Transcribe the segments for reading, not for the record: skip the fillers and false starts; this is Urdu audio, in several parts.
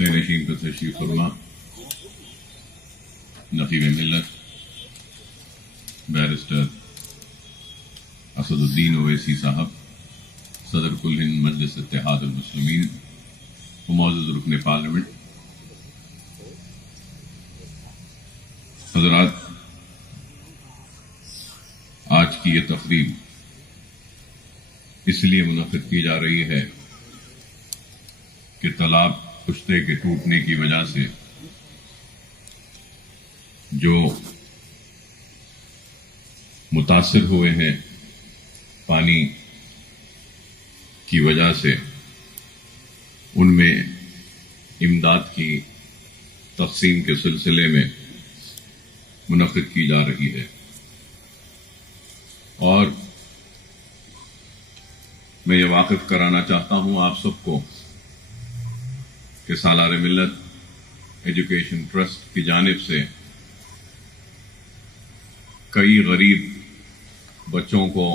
نشین کا تشریف فرما نقیب ملت بیرسٹر اسد الدین اویسی صاحب، صدر کل ہند مجلس اتحاد المسلمین و معزز رکن پارلیمنٹ، حضرات، آج کی یہ تقریب اس لیے منعقد کی جا رہی ہے کہ تالاب پشتے کے ٹوٹنے کی وجہ سے جو متاثر ہوئے ہیں پانی کی وجہ سے، ان میں امداد کی تقسیم کے سلسلے میں منعقد کی جا رہی ہے۔ اور میں یہ واقف کرانا چاہتا ہوں آپ سب کو کہ سالار ملت ایجوکیشن ٹرسٹ کی جانب سے کئی غریب بچوں کو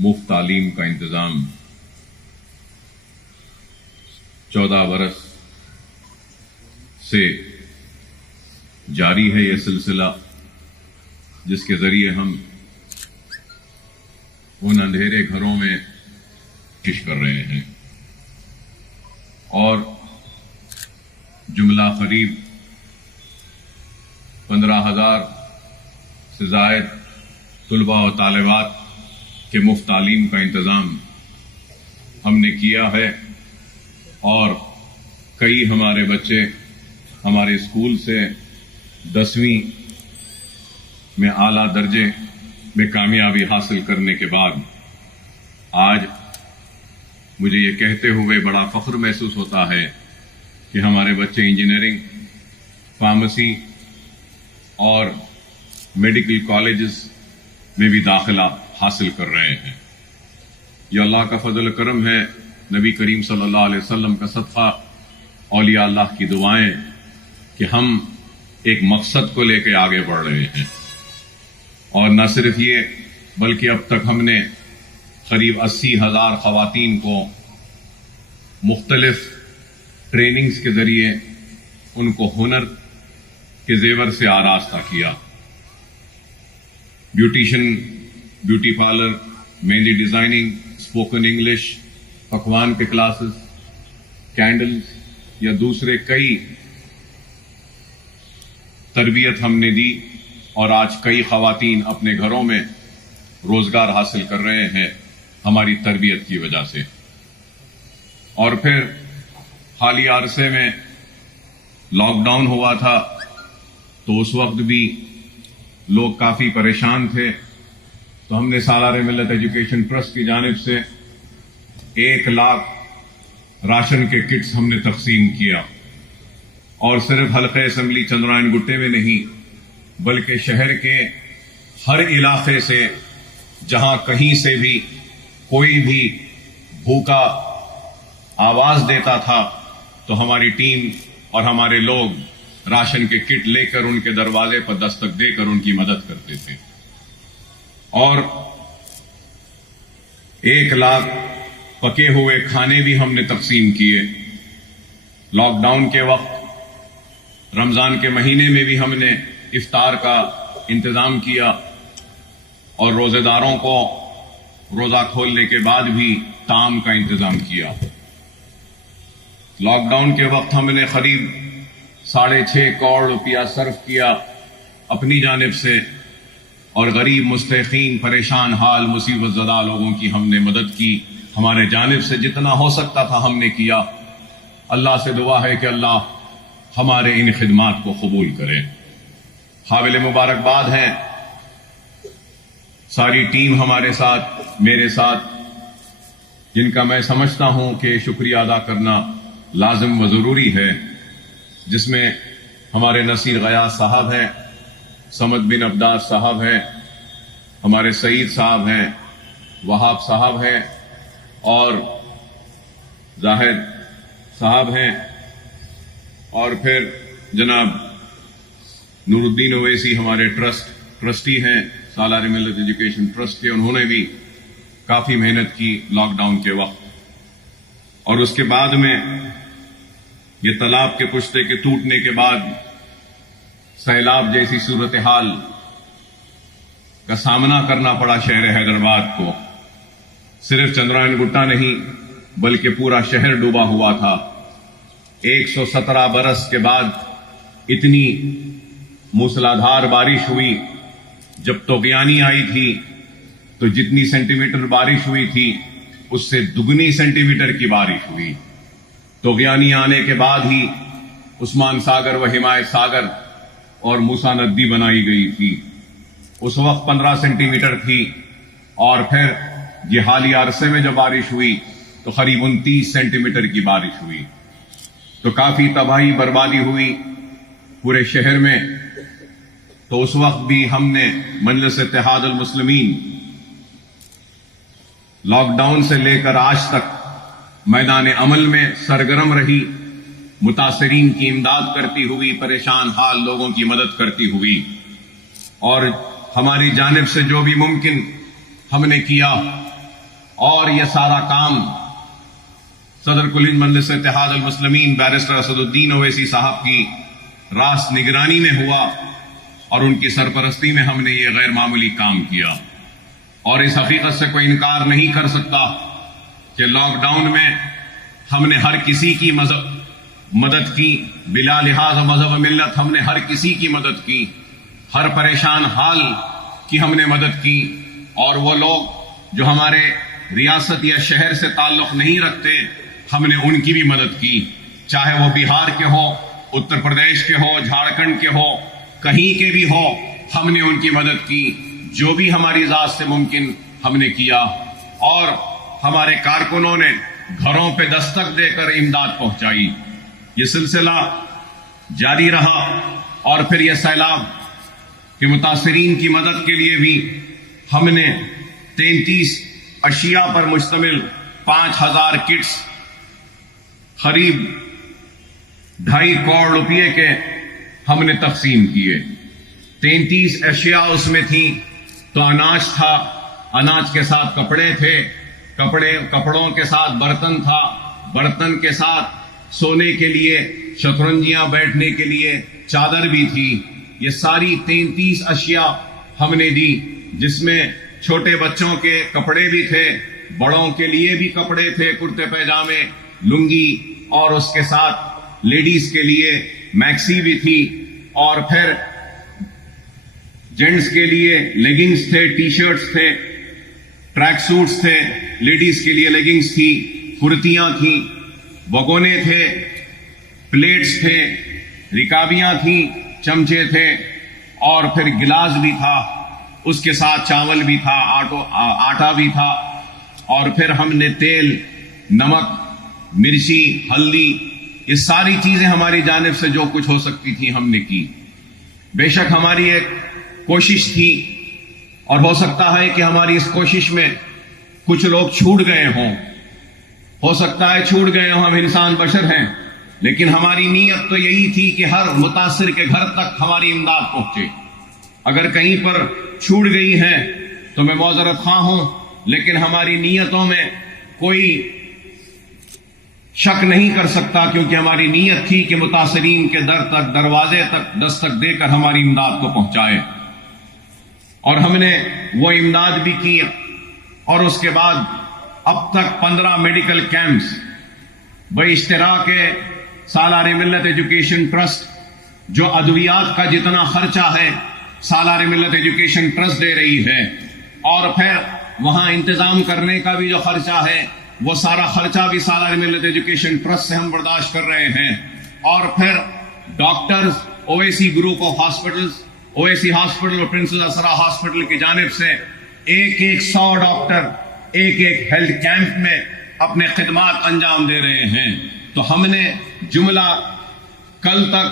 مفت تعلیم کا انتظام 14 برس سے جاری ہے، یہ سلسلہ جس کے ذریعے ہم ان اندھیرے گھروں میں کوشش کر رہے ہیں، اور جملہ قریب 15,000 سے زائد طلباء و طالبات کے مفت تعلیم کا انتظام ہم نے کیا ہے، اور کئی ہمارے بچے ہمارے اسکول سے 10ویں میں اعلیٰ درجے میں کامیابی حاصل کرنے کے بعد آج مجھے یہ کہتے ہوئے بڑا فخر محسوس ہوتا ہے کہ ہمارے بچے انجینئرنگ، فارمیسی اور میڈیکل کالجز میں بھی داخلہ حاصل کر رہے ہیں۔ یہ اللہ کا فضل و کرم ہے، نبی کریم صلی اللہ علیہ وسلم کا صدقہ، اولیاء اللہ کی دعائیں کہ ہم ایک مقصد کو لے کے آگے بڑھ رہے ہیں۔ اور نہ صرف یہ بلکہ اب تک ہم نے قریب 80,000 خواتین کو مختلف ٹریننگز کے ذریعے ان کو ہنر کے زیور سے آراستہ کیا۔ بیوٹیشن، بیوٹی پارلر، مہندی ڈیزائننگ، اسپوکن انگلش، پکوان کے کلاسز، کینڈلز یا دوسرے کئی تربیت ہم نے دی، اور آج کئی خواتین اپنے گھروں میں روزگار حاصل کر رہے ہیں ہماری تربیت کی وجہ سے۔ اور پھر حالیہ عرصے میں لاک ڈاؤن ہوا تھا تو اس وقت بھی لوگ کافی پریشان تھے، تو ہم نے سالار ملت ایجوکیشن ٹرسٹ کی جانب سے 1 لاکھ راشن کے کٹس ہم نے تقسیم کیا، اور صرف حلقہ اسمبلی چندرائن گٹے میں نہیں بلکہ شہر کے ہر علاقے سے جہاں کہیں سے بھی کوئی بھی بھوکا آواز دیتا تھا تو ہماری ٹیم اور ہمارے لوگ راشن کے کٹ لے کر ان کے دروازے پر دستک دے کر ان کی مدد کرتے تھے۔ اور 1 لاکھ پکے ہوئے کھانے بھی ہم نے تقسیم کیے۔ لاک ڈاؤن کے وقت رمضان کے مہینے میں بھی ہم نے افطار کا انتظام کیا، اور روزے داروں کو روزہ کھولنے کے بعد بھی طعام کا انتظام کیا۔ لاک ڈاؤن کے وقت ہم نے قریب 6.5 کروڑ روپیہ صرف کیا اپنی جانب سے، اور غریب، مستحقین، پریشان حال، مصیبت زدہ لوگوں کی ہم نے مدد کی۔ ہمارے جانب سے جتنا ہو سکتا تھا ہم نے کیا۔ اللہ سے دعا ہے کہ اللہ ہمارے ان خدمات کو قبول کرے۔ قابل مبارکباد ہیں ساری ٹیم ہمارے ساتھ، میرے ساتھ، جن کا میں سمجھتا ہوں کہ شکریہ ادا کرنا لازم و ضروری ہے، جس میں ہمارے نصیر غیاث صاحب ہیں، سمد بن عبداس صاحب ہیں، ہمارے سعید صاحب ہیں، وہاب صاحب ہیں، اور زاہد صاحب ہیں، اور پھر جناب نور الدین اویسی ہمارے ٹرسٹی ہیں سالار ملت ایجوکیشن ٹرسٹ کے۔ انہوں نے بھی کافی محنت کی لاک ڈاؤن کے وقت، اور اس کے بعد میں یہ تالاب کے پشتے کے ٹوٹنے کے بعد سیلاب جیسی صورتحال کا سامنا کرنا پڑا شہر حیدرآباد کو. صرف چندرائن گٹا نہیں بلکہ پورا شہر ڈوبا ہوا تھا. 117 برس کے بعد اتنی موسلادھار بارش ہوئی. جب طغیانی آئی تھی تو جتنی سینٹی میٹر بارش ہوئی تھی اس سے دگنی سینٹی میٹر کی بارش ہوئی. طغیانی آنے کے بعد ہی عثمان ساگر و حمایت ساگر اور موسیٰ ندی بنائی گئی تھی. اس وقت 15 سینٹی میٹر تھی اور پھر یہ حالیہ عرصے میں جو بارش ہوئی تو قریب 29 سینٹی میٹر کی بارش ہوئی. تو کافی تباہی بربادی ہوئی پورے شہر میں. تو اس وقت بھی ہم نے مجلس اتحاد المسلمین لاک ڈاؤن سے لے کر آج تک میدان عمل میں سرگرم رہی, متاثرین کی امداد کرتی ہوئی, پریشان حال لوگوں کی مدد کرتی ہوئی, اور ہماری جانب سے جو بھی ممکن ہم نے کیا. اور یہ سارا کام صدر کل ہند مجلس اتحاد المسلمین بیرسٹر اسد الدین اویسی صاحب کی راست نگرانی میں ہوا اور ان کی سرپرستی میں ہم نے یہ غیر معمولی کام کیا. اور اس حقیقت سے کوئی انکار نہیں کر سکتا کہ لاک ڈاؤن میں ہم نے ہر کسی کی مدد کی, بلا لحاظ مذہب و ملت. ہم نے ہر کسی کی مدد کی, ہر پریشان حال کی ہم نے مدد کی. اور وہ لوگ جو ہمارے ریاست یا شہر سے تعلق نہیں رکھتے ہم نے ان کی بھی مدد کی, چاہے وہ بہار کے ہو, اتر پردیش کے ہو, جھارکھنڈ کے ہو, کہیں کے بھی ہو, ہم نے ان کی مدد کی. جو بھی ہماری ذات سے ممکن ہم نے کیا. اور ہمارے کارکنوں نے گھروں پہ دستک دے کر امداد پہنچائی. یہ سلسلہ جاری رہا. اور پھر یہ سیلاب کے متاثرین کی مدد کے لیے بھی ہم نے 33 اشیاء پر مشتمل 5000 کٹس قریب 2.5 کروڑ روپے کے ہم نے تقسیم کیے. 33 اشیاء اس میں تھیں. تو اناج تھا, اناج کے ساتھ کپڑے تھے, کپڑوں کے ساتھ برتن تھا, برتن کے ساتھ سونے کے لیے شطرنجیاں, بیٹھنے کے لیے چادر بھی تھی. یہ ساری 33 اشیاء ہم نے دی, جس میں چھوٹے بچوں کے کپڑے بھی تھے, بڑوں کے لیے بھی کپڑے تھے, کرتے پیجامے, لنگی, اور اس کے ساتھ لیڈیز کے لیے میکسی بھی تھی, اور پھر جینٹس کے لیے لیگنگز تھے, ٹی شرٹس تھے, ٹریک سوٹس تھے, لیڈیز کے لیے لیگنگز تھی, کرتیاں تھیں, بگونے تھے, پلیٹس تھے, رکابیاں تھیں, چمچے تھے, اور پھر گلاس بھی تھا. اس کے ساتھ چاول بھی تھا, آٹا بھی تھا, اور پھر ہم نے تیل, نمک, مرچی, ہلدی, یہ ساری چیزیں ہماری جانب سے جو کچھ ہو سکتی تھی ہم نے کی. بے شک ہماری ایک کوشش تھی, اور ہو سکتا ہے کہ ہماری اس کوشش میں کچھ لوگ چھوٹ گئے ہوں, ہو سکتا ہے چھوٹ گئے ہوں, ہم انسان بشر ہیں, لیکن ہماری نیت تو یہی تھی کہ ہر متاثر کے گھر تک ہماری امداد پہنچے. اگر کہیں پر چھوٹ گئی ہے تو میں معذرت خواہ ہوں, لیکن ہماری نیتوں میں کوئی شک نہیں کر سکتا, کیونکہ ہماری نیت تھی کہ متاثرین کے در تک, دروازے تک دستک دے کر ہماری امداد کو پہنچائے. اور ہم نے وہ امداد بھی کی. اور اس کے بعد اب تک 15 میڈیکل کیمپس باشتراک سالار ملت ایجوکیشن ٹرسٹ, جو ادویات کا جتنا خرچہ ہے سالار ملت ایجوکیشن ٹرسٹ دے رہی ہے, اور پھر وہاں انتظام کرنے کا بھی جو خرچہ ہے وہ سارا خرچہ بھی سالار ملت ایجوکیشن ٹرسٹ سے ہم برداشت کر رہے ہیں. اور پھر doctors, Owaisi group of hospitals, Owaisi hospital اور پرنسز اسرا ہاسپٹل کی جانب سے 100 ڈاکٹر ایک ہیلتھ کیمپ میں اپنے خدمات انجام دے رہے ہیں. تو ہم نے جملہ کل تک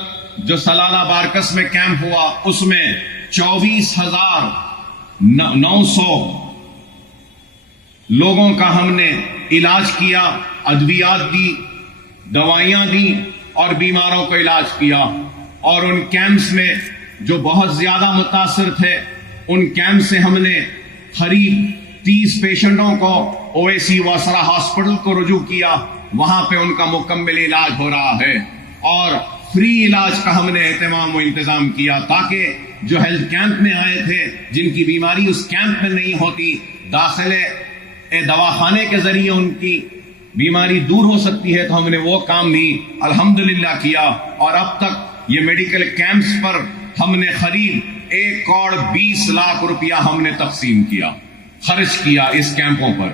جو سلالہ بارکس میں کیمپ ہوا اس میں 24,900 لوگوں کا ہم نے علاج کیا, ادویات دی, دوائیاں دی, اور بیماروں کو علاج کیا. اور ان کیمپس میں جو بہت زیادہ متاثر تھے ان کیمپ سے ہم نے قریب 30 پیشنٹوں کو اویسی واسرا ہاسپٹل کو رجوع کیا. وہاں پہ ان کا مکمل علاج ہو رہا ہے. اور فری علاج کا ہم نے اہتمام و انتظام کیا تاکہ جو ہیلتھ کیمپ میں آئے تھے جن کی بیماری اس کیمپ میں نہیں ہوتی، داخلے دواخانے کے ذریعے ان کی بیماری دور ہو سکتی ہے، تو ہم نے وہ کام بھی الحمدللہ کیا۔ اور اب تک یہ میڈیکل کیمپس پر ہم نے قریب 1,20,00,000 روپیہ ہم نے تقسیم کیا، خرچ کیا اس کیمپوں پر،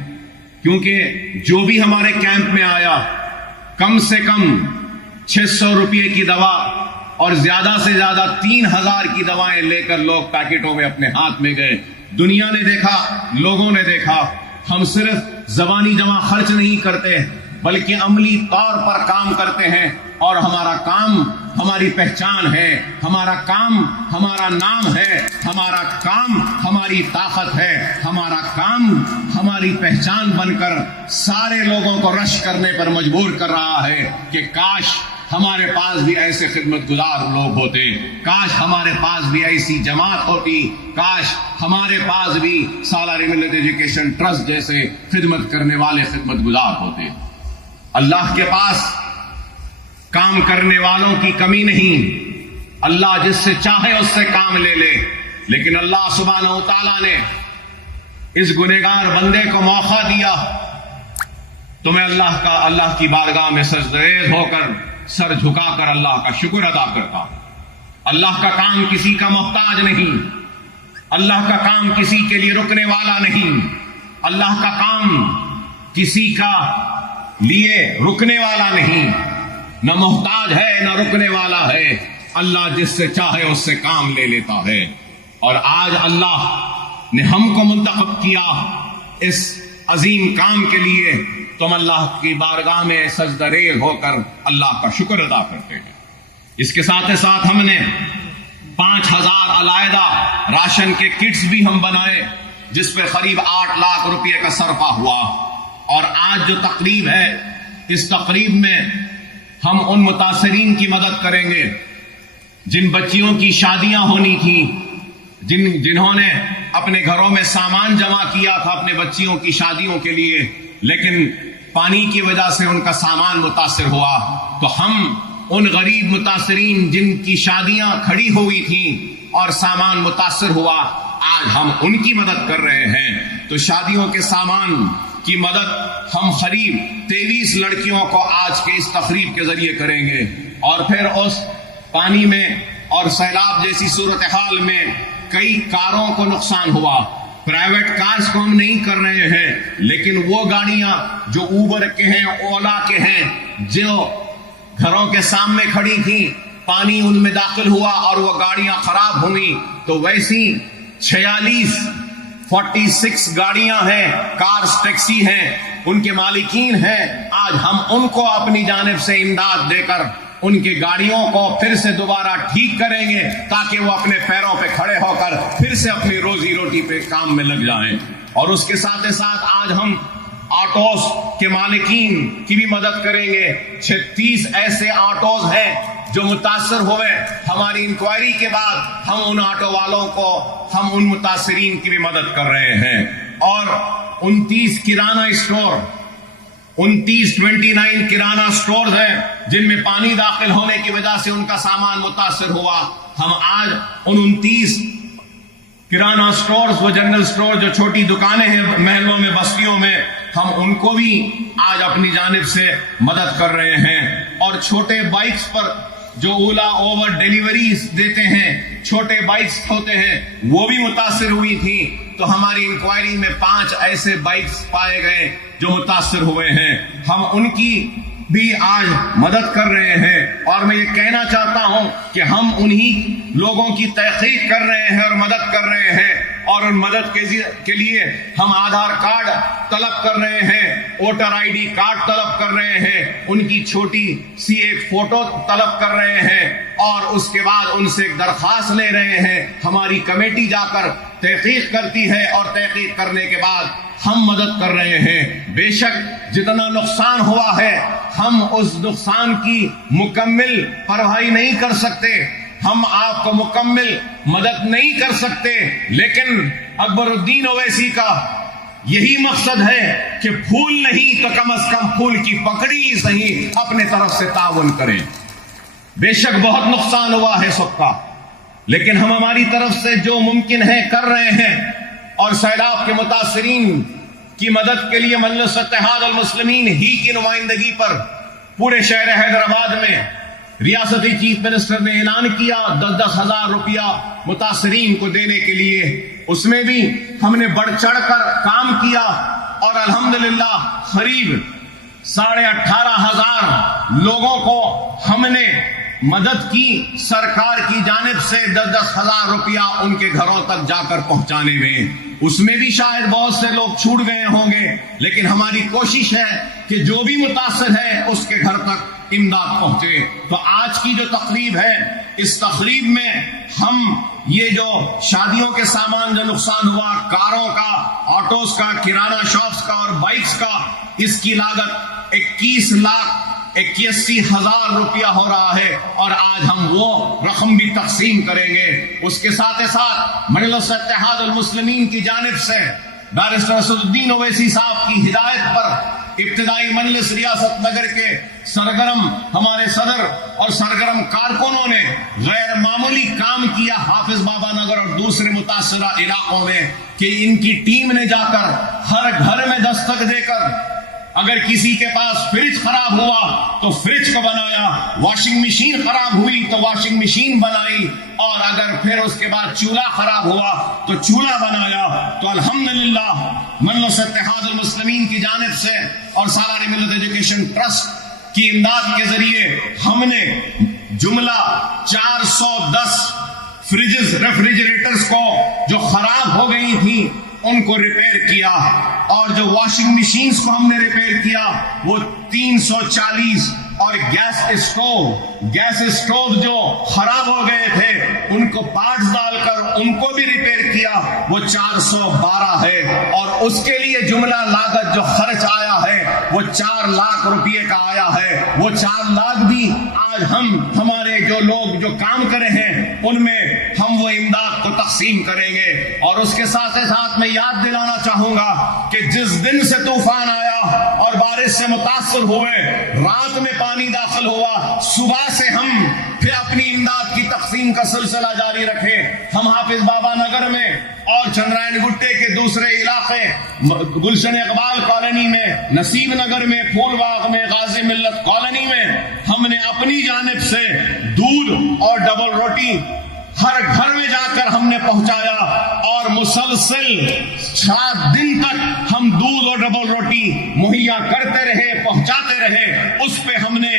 کیونکہ جو بھی ہمارے کیمپ میں آیا کم سے کم 600 روپے کی دوا اور زیادہ سے زیادہ 3,000 کی دوائیں لے کر لوگ پیکٹوں میں اپنے ہاتھ میں گئے۔ دنیا نے دیکھا، لوگوں نے دیکھا، ہم صرف زبانی جمع خرچ نہیں کرتے بلکہ عملی طور پر کام کرتے ہیں، اور ہمارا کام ہماری پہچان ہے، ہمارا کام ہمارا نام ہے، ہمارا کام ہماری طاقت ہے، ہمارا کام ہماری پہچان بن کر سارے لوگوں کو رش کرنے پر مجبور کر رہا ہے کہ کاش ہمارے پاس بھی ایسے خدمت گزار لوگ ہوتے، کاش ہمارے پاس بھی ایسی جماعت ہوتی، کاش ہمارے پاس بھی سالاری ملت ایجوکیشن ٹرسٹ جیسے خدمت کرنے والے خدمت گزار ہوتے۔ اللہ کے پاس کام کرنے والوں کی کمی نہیں، اللہ جس سے چاہے اس سے کام لے لے، لیکن اللہ سبحانہ و تعالیٰ نے اس گنہگار بندے کو موقع دیا تو میں اللہ کی بارگاہ میں سجدریز ہو کر سر جھکا کر اللہ کا شکر ادا کرتا ہوں۔ اللہ کا کام کسی کا محتاج نہیں، اللہ کا کام کسی کے لیے رکنے والا نہیں، اللہ کا کام کسی کا لیے رکنے والا نہیں، نہ محتاج ہے نہ رکنے والا ہے، اللہ جس سے چاہے اس سے کام لے لیتا ہے۔ اور آج اللہ نے ہم کو منتخب کیا اس عظیم کام کے لیے، تو ہم اللہ کی بارگاہ میں سجدہ ریز ہو کر اللہ کا شکر ادا کرتے ہیں۔ اس کے ساتھ ساتھ ہم نے 5,000 علیحدہ راشن کے کٹس بھی ہم بنائے، جس پہ قریب 8 لاکھ روپے کا صرفہ ہوا۔ اور آج جو تقریب ہے، اس تقریب میں ہم ان متاثرین کی مدد کریں گے جن بچیوں کی شادیاں ہونی تھی، جنہوں نے اپنے گھروں میں سامان جمع کیا تھا اپنے بچیوں کی شادیوں کے لیے، لیکن پانی کی وجہ سے ان کا سامان متاثر ہوا، تو ہم ان غریب متاثرین جن کی شادیاں کھڑی ہوئی تھیں اور سامان متاثر ہوا، آج ہم ان کی مدد کر رہے ہیں۔ تو شادیوں کے سامان کی مدد ہم قریب 23 لڑکیوں کو آج کے اس تقریب کے ذریعے کریں گے۔ اور پھر اس پانی میں اور سیلاب جیسی صورتحال میں کئی کاروں کو نقصان ہوا، پرائیویٹ کارز کو ہم نہیں کر رہے ہیں، لیکن وہ گاڑیاں جو اوبر کے ہیں، اولا کے ہیں، جو گھروں کے سامنے کھڑی تھیں، پانی ان میں داخل ہوا اور وہ گاڑیاں خراب ہوئی، تو ویسی 46 گاڑیاں ہیں، کارز ٹیکسی ہیں، ان کے مالکین ہیں، آج ہم ان کو اپنی جانب سے امداد دے کر ان کی گاڑیوں کو پھر سے دوبارہ ٹھیک کریں گے تاکہ وہ اپنے پیروں پہ کھڑے ہو کر پھر سے اپنی روزی روٹی پہ کام میں لگ جائیں۔ اور اس کے ساتھ ساتھ آج ہم آٹوز کے مالکین کی بھی مدد کریں گے۔ 36 ایسے آٹوز ہیں جو متاثر ہوئے، ہماری انکوائری کے بعد ہم ان آٹو والوں کو، ہم ان متاثرین کی بھی مدد کر رہے ہیں۔ اور 29 کرانہ اسٹور، 29 کرانہ سٹورز ہیں جن میں پانی داخل ہونے کی وجہ سے ان کا سامان متاثر ہوا، ہم آج ان 29 کرانہ سٹورز، وہ جنرل سٹور جو چھوٹی دکانیں ہیں محلوں میں، بستیوں میں، ہم ان کو بھی آج اپنی جانب سے مدد کر رہے ہیں۔ اور چھوٹے بائکس پر جو اولا اوور ڈیلیوریز دیتے ہیں، چھوٹے بائکس ہوتے ہیں، وہ بھی متاثر ہوئی تھی، تو ہماری انکوائری میں 5 ایسے بائکس پائے گئے جو متاثر ہوئے ہیں، ہم ان کی بھی آج مدد کر رہے ہیں۔ اور میں یہ کہنا چاہتا ہوں کہ ہم انہی لوگوں کی تحقیق کر رہے ہیں اور مدد کر رہے ہیں، اور ان مدد کے لیے ہم آدھار کارڈ طلب کر رہے ہیں، ووٹر آئی ڈی کارڈ طلب کر رہے ہیں، ان کی چھوٹی سی ایک فوٹو طلب کر رہے ہیں، اور اس کے بعد ان سے ایک درخواست لے رہے ہیں۔ ہماری کمیٹی جا کر تحقیق کرتی ہے اور تحقیق کرنے کے بعد ہم مدد کر رہے ہیں۔ بے شک جتنا نقصان ہوا ہے ہم اس نقصان کی مکمل بھرپائی نہیں کر سکتے، ہم آپ کو مکمل مدد نہیں کر سکتے، لیکن اکبر الدین اویسی کا یہی مقصد ہے کہ پھول نہیں تو کم از کم پھول کی پکڑی ہی صحیح اپنے طرف سے تعاون کریں۔ بے شک بہت نقصان ہوا ہے سب کا، لیکن ہم ہماری طرف سے جو ممکن ہے کر رہے ہیں، اور سیلاب کے متاثرین کی مدد کے لیے مجلس اتحاد المسلمین ہی کی نمائندگی پر پورے شہر حیدرآباد میں ریاستی چیف منسٹر نے اعلان کیا 10,000 روپیہ متاثرین کو دینے کے لیے۔ اس میں بھی ہم نے بڑھ چڑھ کر کام کیا، اور الحمدللہ قریب 18,500 لوگوں کو ہم نے مدد کی سرکار کی جانب سے 10,000 روپیہ ان کے گھروں تک جا کر پہنچانے میں۔ اس میں بھی شاید بہت سے لوگ چھوٹ گئے ہوں گے، لیکن ہماری کوشش ہے کہ جو بھی متاثر ہے اس کے گھر تک امداد پہنچے۔ تو آج کی جو تقریب ہے، اس تقریب میں ہم یہ جو شادیوں کے سامان جو نقصان ہوا، کاروں کا، آٹوز کا، کرانہ شاپس کا اور بائکس کا، اس کی لاگت 21,81,000 روپیہ ہو رہا ہے، اور آج ہم وہ رقم بھی تقسیم کریں گے۔ اس کے ساتھ ساتھ مجلس اتحاد المسلمین کی جانب سے بیرسٹر اسد الدین اویسی صاحب کی ہدایت پر ابتدائی مجلس ریاست نگر کے سرگرم ہمارے صدر اور سرگرم کارکنوں نے غیر معمولی کام کیا حافظ بابا نگر اور دوسرے متاثرہ علاقوں میں، کہ ان کی ٹیم نے جا کر ہر گھر میں دستک دے کر، اگر کسی کے پاس فریج خراب ہوا تو فریج کو بنایا، واشنگ مشین خراب ہوئی تو واشنگ مشین بنائی، اور اگر پھر اس کے بعد چولہا خراب ہوا تو چولہا بنایا۔ تو الحمدللہ مجلس اتحاد المسلمین کی جانب سے اور سالار ملت ایجوکیشن ٹرسٹ کی امداد کے ذریعے ہم نے جملہ 410 فریجز ریفریجریٹرز کو جو خراب ہو گئی تھیں ان کو ریپیئر کیا، اور جو واشنگ مشینز کو ہم نے ریپیئر کیا وہ 340، اور گیس اسٹوو جو خراب ہو گئے تھے ان کو پارٹس ڈال کر ان کو بھی ریپیئر کیا، وہ 412 ہے، اور اس کے لیے جملہ لاگت جو خرچ آیا ہے وہ 4 لاکھ روپئے کا آیا ہے۔ وہ 4 لاکھ بھی آج ہمارے جو لوگ جو کام کرے ہیں ان میں ہم وہ امداد کو تقسیم کریں گے۔ اور اس کے ساتھ ساتھ میں یاد دلانا چاہوں گا کہ جس دن سے طوفان آیا اور بارش سے متاثر ہوئے، رات میں پانی داخل ہوا، صبح سے ہم پھر اپنی امداد کی تقسیم کا سلسلہ جاری رکھے۔ ہم حافظ بابا نگر میں اور چندرائن گٹے کے دوسرے علاقے گلشن اقبال کالونی میں، نصیب نگر میں، پھول باغ میں، غازی ملت کالونی میں ہم نے اپنی جانب سے دودھ اور ڈبل روٹی ہر گھر میں جا کر ہم نے پہنچایا، اور مسلسل 7 دن تک ہم دودھ اور ڈبل روٹی مہیا کرتے رہے، پہنچاتے رہے۔ اس پہ ہم نے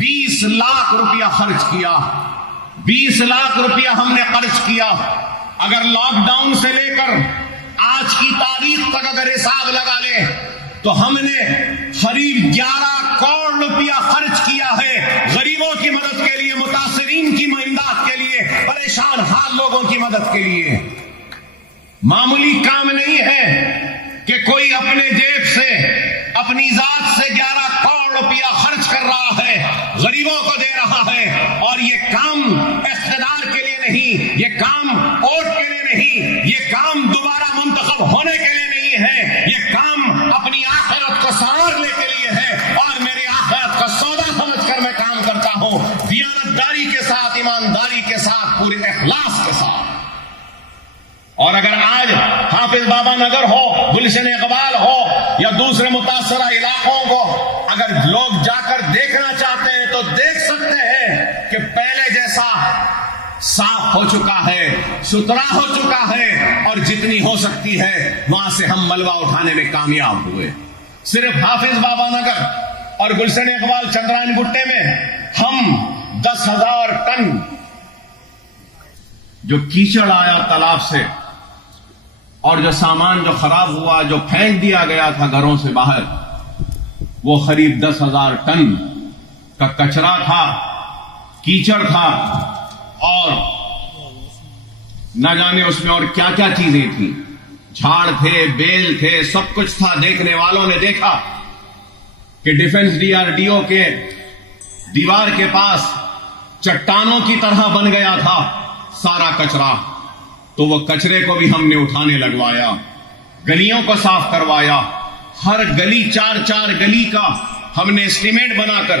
20 لاکھ روپیہ خرچ کیا، 20 لاکھ روپیہ ہم نے خرچ کیا۔ اگر لاک ڈاؤن سے لے کر آج کی تاریخ تک اگر حساب لگا لے تو ہم نے قریب 11 کروڑ روپیہ خرچ کیا ہے غریبوں کی مدد کے لیے، متاثرین کی امداد کے لیے، پریشان حال لوگوں کی مدد کے لیے۔ معمولی کام نہیں ہے کہ کوئی اپنے جیب سے، اپنی ذات سے 11 کروڑ روپیہ خرچ کر رہا ہے، غریبوں کو دے رہا ہے، اور یہ کام اقتدار کے لیے نہیں، یہ کام ووٹ کے لیے نہیں، یہ کام دوبارہ منتخب ہونے کے لیے نہیں ہے، یہ کام اپنی آخرت کو سنوارنے کے لیے ہے، اور میری آخرت کا سودا سمجھ کر میں کام کرتا ہوں، دیانتداری کے ساتھ، ایمانداری کے ساتھ، پورے اخلاص کے ساتھ۔ اور اگر آج حافظ بابا نگر ہو، گلشن اقبال ہو یا دوسرے متاثرہ علاقوں کو اگر لوگ جا کر دیکھنا چاہتے ہیں تو دیکھ سکتے ہیں کہ پہلے جیسا صاف ہو چکا ہے، ستھرا ہو چکا ہے، اور جتنی ہو سکتی ہے وہاں سے ہم ملبہ اٹھانے میں کامیاب ہوئے۔ صرف حافظ بابا نگر اور گلشن اقبال چندرائن گٹے میں ہم 10,000 ٹن جو کیچڑ آیا تالاب سے، اور جو سامان جو خراب ہوا، جو پھینک دیا گیا تھا گھروں سے باہر، وہ قریب 10,000 ٹن کا کچرا تھا، کیچڑ تھا، اور نہ جانے اس میں اور کیا کیا چیزیں تھیں، جھاڑ تھے، بیل تھے، سب کچھ تھا۔ دیکھنے والوں نے دیکھا کہ ڈیفنس DRDO کے دیوار کے پاس چٹانوں کی طرح بن گیا تھا سارا کچرا، تو وہ کچرے کو بھی ہم نے اٹھانے لگوایا، گلیوں کو صاف کروایا، ہر گلی 4 گلی کا ہم نے اسٹیمیٹ بنا کر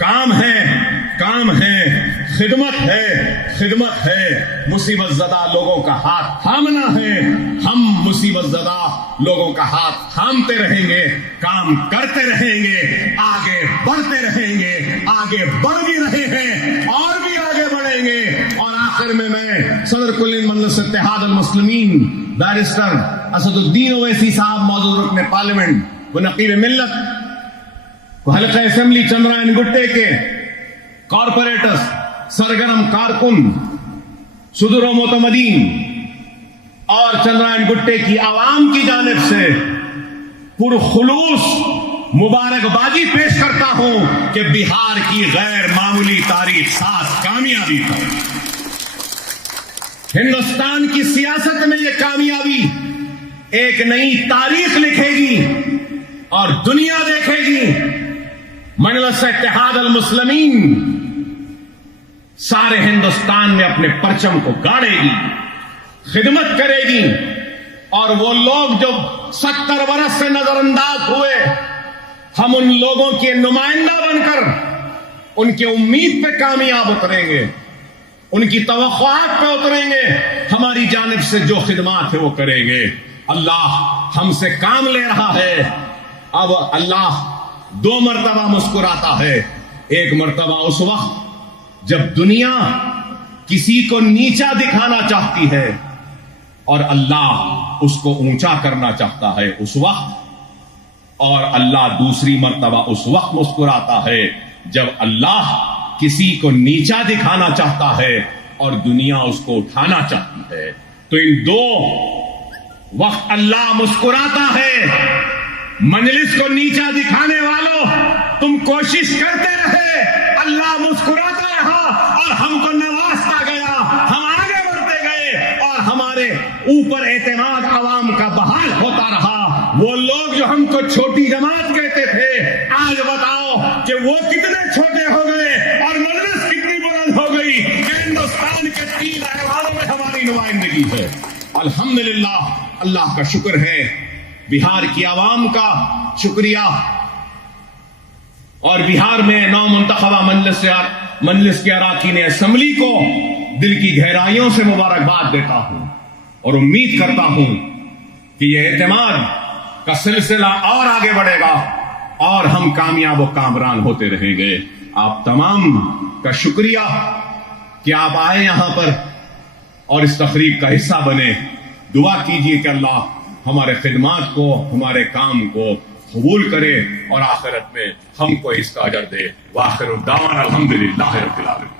کام ہے خدمت ہے مصیبت زدہ لوگوں کا ہاتھ تھامنا ہے. ہم مصیبت زدہ لوگوں کا ہاتھ تھامتے رہیں گے, کام کرتے رہیں گے, آگے بڑھتے رہیں گے, آگے بڑھ بھی رہے ہیں اور بھی آگے بڑھیں گے. اور آخر میں صدر کل مجلس اتحاد المسلمین بیرسٹر اسد الدین اویسی صاحب, موجود رکن پارلیمنٹ و نقیب ملت, حلقہ اسمبلی چندرائن گٹے کے کارپوریٹرز, سرگرم کارکن, صدور و معتمدین اور چندرائن گٹے کی عوام کی جانب سے پرخلوص مبارکبادی پیش کرتا ہوں کہ بہار کی غیر معمولی تاریخ ساز کامیابی پر ہندوستان کی سیاست میں یہ کامیابی ایک نئی تاریخ لکھے گی اور دنیا دیکھے گی. مجلس اتحاد المسلمین سارے ہندوستان میں اپنے پرچم کو گاڑے گی, خدمت کرے گی, اور وہ لوگ جو 70 برس سے نظر انداز ہوئے, ہم ان لوگوں کے نمائندہ بن کر ان کی امید پہ کامیاب اتریں گے, ان کی توقعات پہ اتریں گے, ہماری جانب سے جو خدمات ہے وہ کریں گے. اللہ ہم سے کام لے رہا ہے. اب اللہ 2 مرتبہ مسکراتا ہے. ایک مرتبہ اس وقت جب دنیا کسی کو نیچا دکھانا چاہتی ہے اور اللہ اس کو اونچا کرنا چاہتا ہے اس وقت, اور اللہ دوسری مرتبہ اس وقت مسکراتا ہے جب اللہ کسی کو نیچا دکھانا چاہتا ہے اور دنیا اس کو اٹھانا چاہتی ہے. تو ان 2 وقت اللہ مسکراتا ہے. مجلس کو نیچا دکھانے والوں, تم کوشش کرتے رہے, اللہ مسکراتا رہا اور ہم کو نوازتا گیا, ہم آگے بڑھتے گئے اور ہمارے اوپر اعتماد عوام کا بحال ہوتا رہا. وہ لوگ جو ہم کو چھوٹی جماعت کہتے تھے, آج بتاؤ کہ وہ کتنے چھوٹے ہو گئے اور مجلس کتنی بلند ہو گئی کہ ہندوستان کے 3 ایوانوں میں ہماری نمائندگی ہے. الحمدللہ, اللہ کا شکر ہے, بہار کی عوام کا شکریہ, اور بہار میں نو منتخبہ مجلس کے اراکین اسمبلی کو دل کی گہرائیوں سے مبارکباد دیتا ہوں اور امید کرتا ہوں کہ یہ اعتماد کا سلسلہ اور آگے بڑھے گا اور ہم کامیاب و کامران ہوتے رہیں گے. آپ تمام کا شکریہ کہ آپ آئے یہاں پر اور اس تقریب کا حصہ بنے. دعا کیجیے کہ اللہ ہمارے خدمات کو, ہمارے کام کو قبول کرے اور آخرت میں ہم کو اس کا اجر دے. وآخر الدعوانا الحمدللہ رب العالمین.